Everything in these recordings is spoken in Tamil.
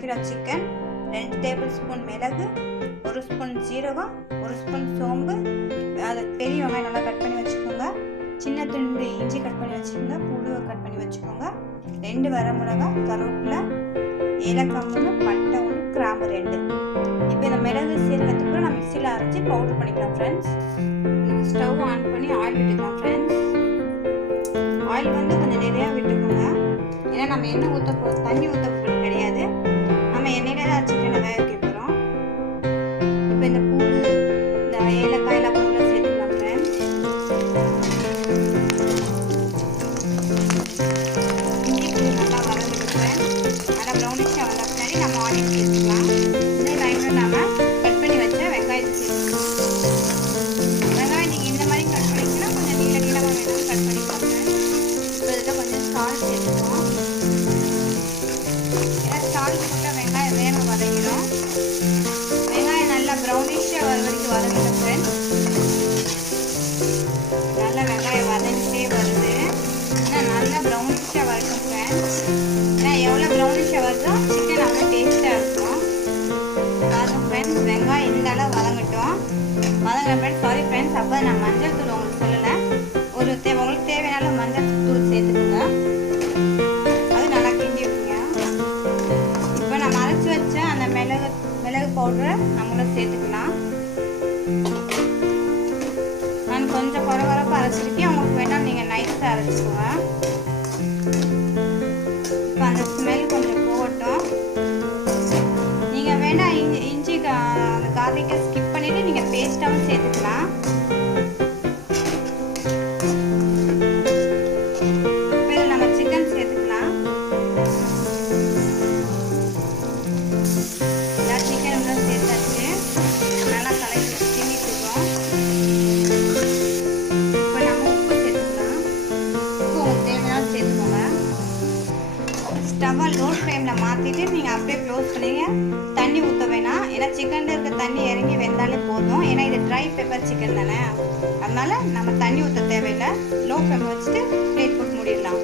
கிலோ சிக்கன், 2 டேபிள் ஸ்பூன் மிளகு, 1 ஸ்பூன் ஜீரகம், 1 ஸ்பூன் சோம்பு, அதை பெரிய வெங்காயம் நல்லா கட் பண்ணி வச்சுக்கோங்க. சின்ன துண்டு இஞ்சி கட் பண்ணி வச்சுக்கோங்க. பூண்டு கட் பண்ணி வச்சுக்கோங்க. 2 வரமிளகாய், கருவேப்பிலை, ஏலக்காய் 3, பட்டை 1, கிராம்பு 2. இப்போ இந்த மிளகு சீரகத்துக்கு நம்ம மிக்சியில் அரைச்சி பவுடர் பண்ணிக்கலாம் ஃப்ரெண்ட்ஸ். ஸ்டவ் ஆன் பண்ணி ஆயில் விட்டுக்கலாம் ஃப்ரெண்ட்ஸ். ஆயில் வந்து கொஞ்சம் நிறையா விட்டுக்கோங்க. ஏன்னா நம்ம எண்ணெய் ஊற்ற தண்ணி ஊற்ற போகிறது கிடையாது. நம்ம எண்ணெயில தான் சிக்கனை வேக வைக்க போகிறோம். இப்போ இந்த பூண்டு, இந்த ஏலக்காயெல்லாம் பூண்டில் சேர்த்துக்கலாம் ஃப்ரெண்ட்ஸ். இஞ்சி பூண்டு நல்லா வதங்கிட்டு ஃப்ரெண்ட்ஸ். நல்லா ப்ரௌனிஷாக வந்த பின்னாடி நம்ம ஆனியன் சேர்த்துக்கலாம். இந்த லைனில் நம்ம கட் பண்ணி வச்ச வெங்காயத்தை சேர்த்துக்கலாம். வெங்காயம் நீங்கள் இந்த மாதிரி கட் பண்ணிங்கன்னா கொஞ்சம் நீளமாக வேணாலும் கட் பண்ணிக்கலாம் ஃப்ரெண்ட்ஸ். இப்போ இதில் கொஞ்சம் சால்ட் சேர்த்துக்கலாம். ஏன்னா சால்ட் போட்டால் வெங்காயம் வேக வதங்கிடும். வெங்காயம் நல்லா ப்ரௌனிஷாக வர வரைக்கும் வதங்கிடும் ஃப்ரெண்ட்ஸ். நல்லா வெங்காயம் வதங்கிட்டே வருது. ஏன்னா நல்லா ப்ரௌனிஷாக வரட்டும் ஃப்ரெண்ட்ஸ். ஏன்னா எவ்வளோ ப்ரௌனிஷாக வருதோ சிக்கன் அவ்வளோ டேஸ்ட்டாக இருக்கும். பாருங்கள் ஃப்ரெண்ட்ஸ், வெங்காயம் இந்த அளவு வதங்கட்டும். வதங்குற ஃப்ரெண்ட்ஸ், சாரி ஃப்ரெண்ட்ஸ், அப்போ நான் மஞ்சள் தூள் உங்களுக்கு சொல்லலை. உங்களுக்கு தேவையான மஞ்சள் தூள் சேர்த்துக்கோங்க. அது நல்லா கிண்டி வைங்க. இப்போ நம்ம அரைச்சி வச்ச அந்த மிளகு பவுடரை நம்மளும் சேர்த்துக்கலாம். நான் கொஞ்சம் குறவரப்பாக அரைச்சிருக்கேன். உங்களுக்கு வேணால் நீங்கள் நைஸாக அரைச்சிக்கோங்க. இப்போ அந்த ஸ்மெல் கொஞ்சம் போகட்டும். நீங்கள் வேணால் இஞ்சி அந்த கார்லிக்கை ஸ்கிப் பண்ணிவிட்டு நீங்கள் பேஸ்ட்டாகவும் சேர்த்துக்கலாம். இப்போ இதில் நம்ம சிக்கன் சேர்த்துக்கலாம். எல்லா சிக்கன் உள்ள சேர்த்தாச்சு. நல்லா கலக்கி கிண்டிட்டுருக்கோம். இப்போ நம்ம உப்பு சேர்த்துக்கலாம். உப்பு உங்களுக்கு தேவையான சேர்த்துக்கோங்க. ஸ்டவ்வை லோ ஃப்ளேமில் மாற்றிட்டு நீங்கள் அப்படியே க்ளோஸ் பண்ணிங்க. தண்ணி ஊற்ற வேணாம். ஏன்னா சிக்கனில் இருக்க தண்ணி இறங்கி வெந்தாலே போதும். ஏன்னா இது ட்ரை பெப்பர் சிக்கன் தானே, அதனால நம்ம தண்ணி ஊற்ற தேவையில்லை. லோ ஃப்ளேம் வச்சுட்டு பிளேட் போட்டு மூடிடலாம்.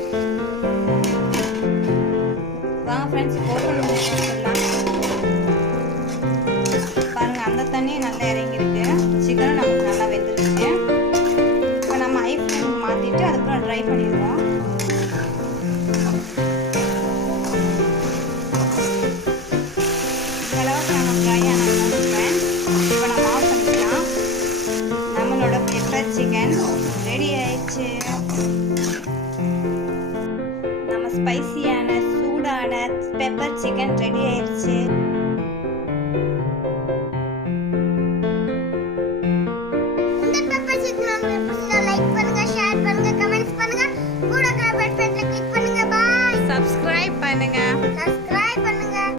வாங்க ஃப்ரெண்ட்ஸ், ஓப்பன் பண்ணிடலாம். பாருங்கள், அந்த தண்ணி நல்லா இறங்கிருக்கு.